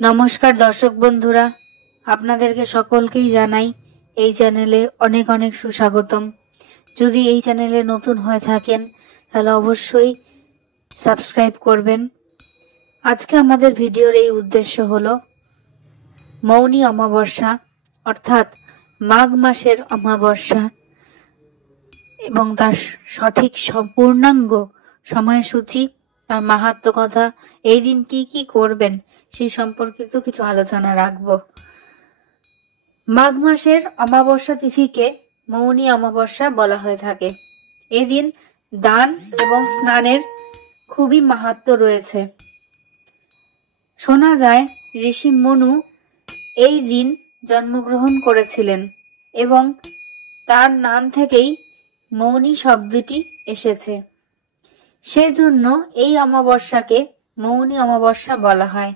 নমস্কার দর্শক বন্ধুরা, আপনাদেরকে সকলকেই জানাই এই চ্যানেলে অনেক অনেক সুস্বাগতম। যদি এই চ্যানেলে নতুন হয়ে থাকেন তাহলে অবশ্যই সাবস্ক্রাইব করবেন। আজকে আমাদের ভিডিওর এই উদ্দেশ্য হলো মৌনী অমাবস্যা অর্থাৎ মাঘ মাসের অমাবস্যা এবং তার সঠিক পূর্ণাঙ্গ সময়সূচি, তার মাহাত্ম্য কথা, এই দিন কি কি করবেন সেই সম্পর্কিত কিছু আলোচনা রাখব। মাঘ মাসের অমাবস্যা তিথিকে মৌনী অমাবস্যা বলা হয়ে থাকে। এদিন দান এবং স্নানের খুবই মাহাত্ম্য রয়েছে। শোনা যায় ঋষি মনু এই দিন জন্মগ্রহণ করেছিলেন এবং তার নাম থেকেই মৌনী শব্দটি এসেছে। সেজন্য এই অমাবস্যাকে মৌনী অমাবস্যা বলা হয়।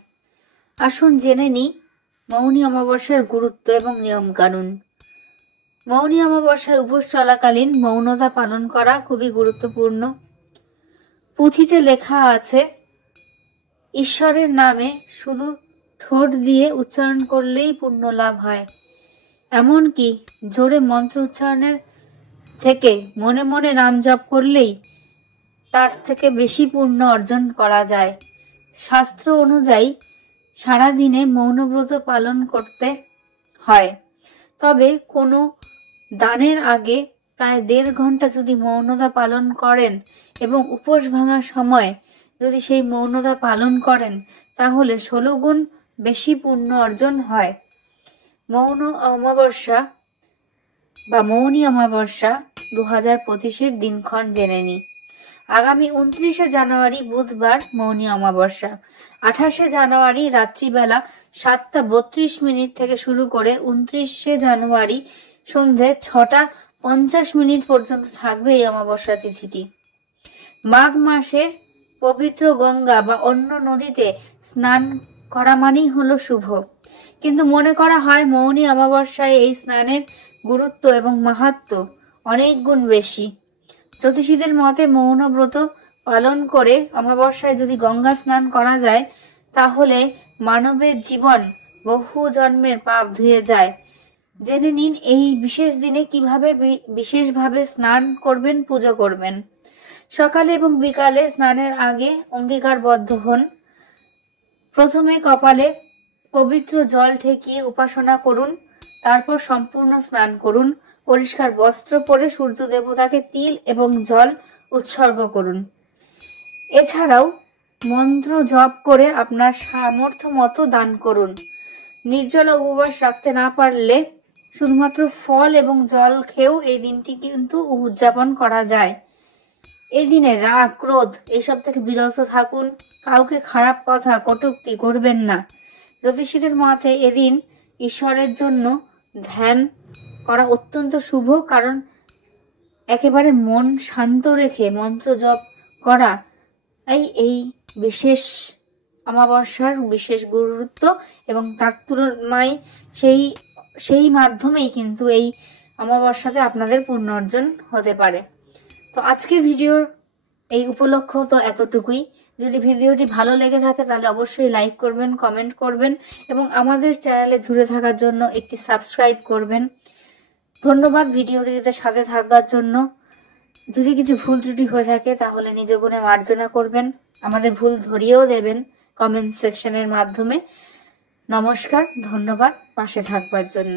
আসুন জেনে নিই মৌনী অমাবস্যার গুরুত্ব এবং নিয়ম কানুন। মৌনী অমাবস্যায় উপোস চলাকালীন মৌনতা পালন করা খুবই গুরুত্বপূর্ণ। পুঁথিতে লেখা আছে, ঈশ্বরের নামে শুধু ঠোঁট দিয়ে উচ্চারণ করলেই পুণ্য লাভ হয়। এমনকি জোরে মন্ত্র উচ্চারণের থেকে মনে মনে নাম জপ করলেই তার থেকে বেশি পুণ্য অর্জন করা যায়। শাস্ত্র অনুযায়ী সারাদিনে মৌনব্রত পালন করতে হয়। তবে কোনো দানের আগে প্রায় 1.5 ঘন্টা যদি মৌনতা পালন করেন এবং উপোস ভাঙার সময় যদি সেই মৌনতা পালন করেন তাহলে 16 গুণ বেশি পুণ্য অর্জন হয়। মৌন অমাবস্যা বা মৌনী অমাবস্যা 2025-এর দিনক্ষণ জেনে নিই। আগামী 29শে জানুয়ারি বুধবার মৌনী অমাবস্যা। 28শে জানুয়ারি রাত্রিবেলা 7:32 থেকে শুরু করে 29শে জানুয়ারি সন্ধে 6:50 পর্যন্ত থাকবে এই অমাবস্যা তিথিটি। মাঘ মাসে পবিত্র গঙ্গা বা অন্য নদীতে স্নান করা মানেই হলো শুভ, কিন্তু মনে করা হয় মৌনী অমাবস্যায় এই স্নানের গুরুত্ব এবং মাহাত্ম্য অনেক গুণ বেশি। জ্যোতিষীদের মতে মৌন ব্রত পালন করে অমাবস্যায় যদি গঙ্গা স্নান করা যায় তাহলে মানবের জীবন বহু জন্মের পাপ ধুয়ে যায়। জেনে নিন এই বিশেষ দিনে কিভাবে বিশেষভাবে স্নান করবেন, পুজো করবেন। সকালে এবং বিকালে স্নানের আগে অঙ্গীকারবদ্ধ হন। প্রথমে কপালে পবিত্র জল ঠেকিয়ে উপাসনা করুন, তারপর সম্পূর্ণ স্নান করুন। পরিষ্কার বস্ত্র পরে সূর্য দেবতাকে তিল এবং জল উৎসর্গ করুন। এছাড়াও মন্ত্র জপ করে আপনার সামর্থ্য মতো দান করুন। নির্জলা উপবাস রাখতে না পারলে শুধুমাত্র ফল এবং জল খেয়েও এই দিনটি কিন্তু উদযাপন করা যায়। এই দিনে রাগ, ক্রোধ এইসব থেকে বিরত থাকুন। কাউকে খারাপ কথা, কটূক্তি করবেন না। জ্যোতিষীদের মতে এদিন ঈশ্বরের জন্য ধ্যান করা অত্যন্ত শুভ, কারণ একেবারে মন শান্ত রেখে মন্ত্র জপ করা এই বিশেষ অমাবস্যার বিশেষ গুরুত্ব এবং তার তুলনায় সেই মাধ্যমেই কিন্তু এই অমাবস্যাতে আপনাদের পুণ্য অর্জন হতে পারে। তো আজকের ভিডিওর এই উপলক্ষ তো এতটুকুই। যদি ভিডিওটি ভালো লেগে থাকে তাহলে অবশ্যই লাইক করবেন, কমেন্ট করবেন এবং আমাদের চ্যানেলে জুড়ে থাকার জন্য একটি সাবস্ক্রাইব করবেন। ধন্যবাদ ভিডিওটিতে সাথে থাকার জন্য। যদি কিছু ভুল ত্রুটি হয়ে থাকে তাহলে নিজ গুণে মার্জনা করবেন, আমাদের ভুল ধরিয়েও দেবেন কমেন্ট সেকশনের মাধ্যমে। নমস্কার, ধন্যবাদ পাশে থাকবার জন্য।